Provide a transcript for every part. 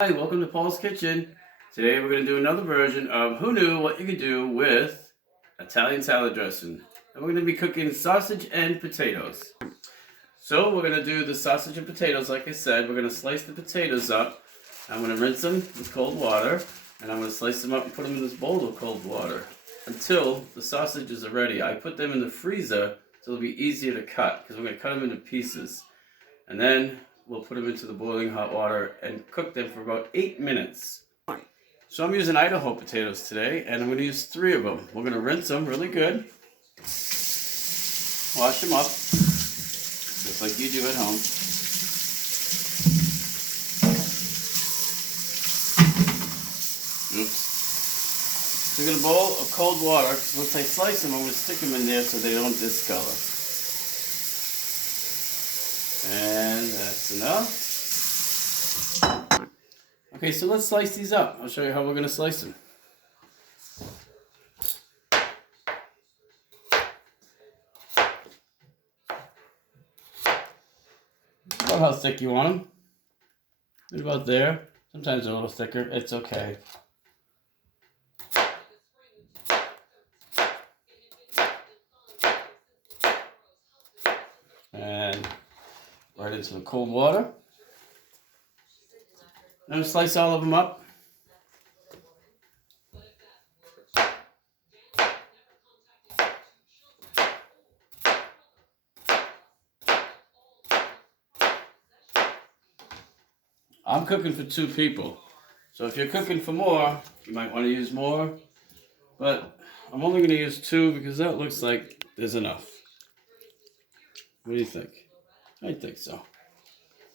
Hi, welcome to Paul's Kitchen. Today we're going to do another version of Who Knew What You Could Do with Italian salad dressing. And we're going to be cooking sausage and potatoes. So we're going to do the sausage and potatoes like I said. We're going to slice the potatoes up. I'm going to rinse them with cold water. And I'm going to slice them up and put them in this bowl of cold water until the sausages are ready. I put them in the freezer so it'll be easier to cut because we're going to cut them into pieces. And then we'll put them into the boiling hot water and cook them for about 8 minutes. So I'm using Idaho potatoes today, and I'm going to use 3 of them. We're going to rinse them really good. Wash them up, just like you do at home. Oops. So I'm going to bowl of cold water, because once I slice them, I'm going to stick them in there so they don't discolor. And that's enough. Okay, so let's slice these up. I'll show you how we're going to slice them. About how thick you want them. Right about there. Sometimes they're a little thicker. It's okay. And right into the cold water. I'm going to slice all of them up. I'm cooking for 2 people. So if you're cooking for more, you might want to use more. But I'm only going to use 2 because that looks like there's enough. What do you think? I think so.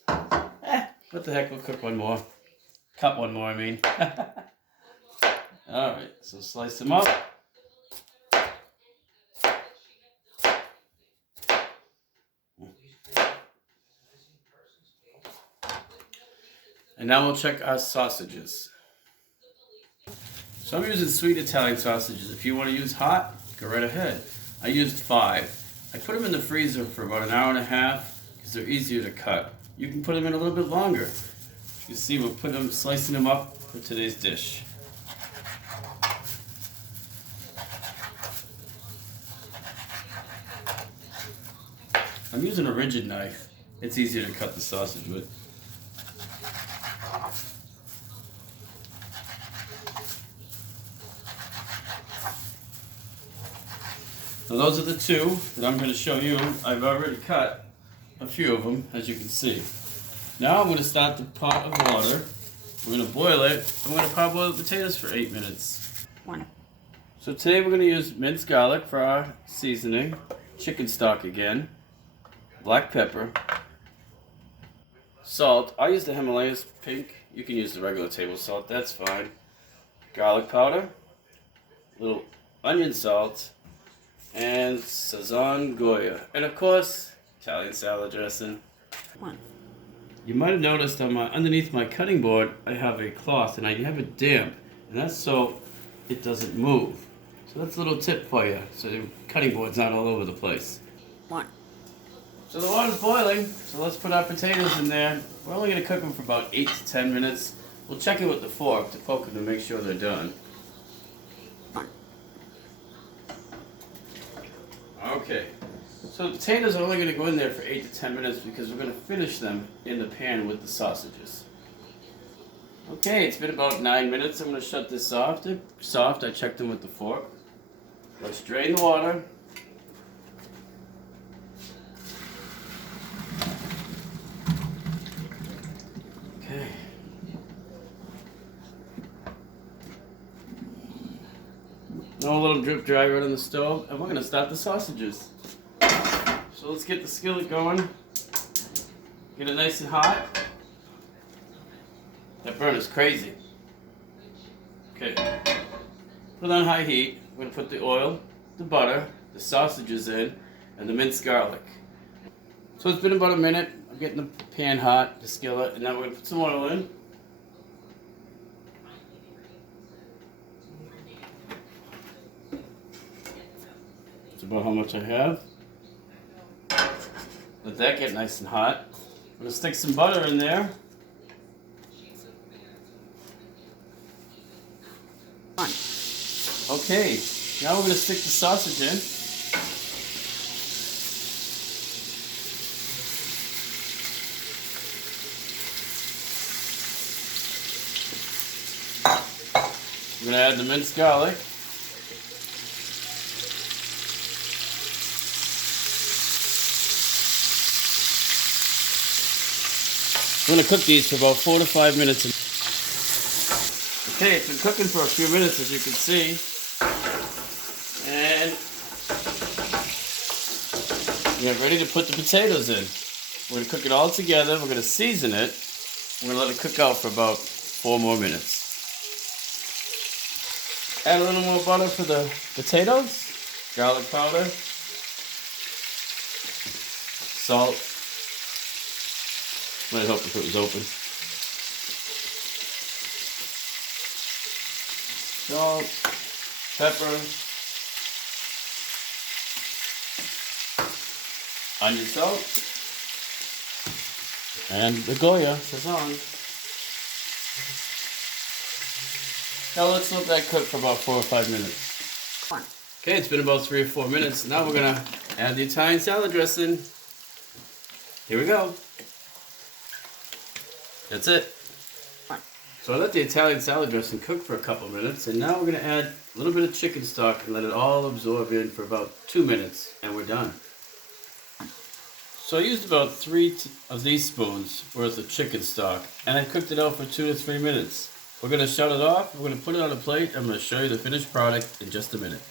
What the heck, we'll cook one more. Cut one more, I mean. Alright, so slice them up. And now we'll check our sausages. So I'm using sweet Italian sausages. If you want to use hot, go right ahead. I used 5. I put them in the freezer for about an hour and a half because they're easier to cut. You can put them in a little bit longer. You can see we're slicing them up for today's dish. I'm using a rigid knife. It's easier to cut the sausage with. Now those are the 2 that I'm going to show you. I've already cut a few of them, as you can see. Now I'm going to start the pot of water. We're going to boil it. I'm going to parboil the potatoes for 8 minutes. So today we're going to use minced garlic for our seasoning, chicken stock again, black pepper, salt. I use the Himalayas pink. You can use the regular table salt, that's fine. Garlic powder, little onion salt, and Sazon Goya. And of course, Italian salad dressing. You might have noticed on underneath my cutting board, I have a cloth and I have it damp. And that's so it doesn't move. So that's a little tip for you, so your cutting board's not all over the place. So the water's boiling, so let's put our potatoes in there. We're only going to cook them for about 8 to 10 minutes. We'll check it with the fork to poke them to make sure they're done. Okay, so the potatoes are only going to go in there for 8 to 10 minutes because we're going to finish them in the pan with the sausages. Okay, it's been about 9 minutes. I'm going to shut this off. They're soft. I checked them with the fork. Let's drain the water. Okay. Now let them drip dry right on the stove, and we're going to start the sausages. So let's get the skillet going. Get it nice and hot. That burner's crazy. Okay. Put it on high heat. We're going to put the oil, the butter, the sausages in, and the minced garlic. So it's been about a minute. I'm getting the pan hot, the skillet, and now we're going to put some oil in. That's about how much I have. Let that get nice and hot. I'm going to stick some butter in there. Okay, now we're going to stick the sausage in. We're going to add the minced garlic. I'm going to cook these for about 4 to 5 minutes. Okay, it's been cooking for a few minutes, as you can see. And we're ready to put the potatoes in. We're going to cook it all together. We're going to season it. We're going to let it cook out for about 4 more minutes. Add a little more butter for the potatoes. Garlic powder. Salt. Might help if it was open. Salt, pepper, onion salt, and the Goya Sazon. Now let's let that cook for about 4 or 5 minutes. Okay, it's been about 3 or 4 minutes. Now we're gonna add the Italian salad dressing. Here we go. That's it. So I let the Italian salad dressing cook for a couple minutes, and now we're going to add a little bit of chicken stock and let it all absorb in for about 2 minutes, and we're done. So I used about 3 of these spoons worth of chicken stock, and I cooked it out for 2 to 3 minutes. We're going to shut it off, we're going to put it on a plate, I'm going to show you the finished product in just a minute.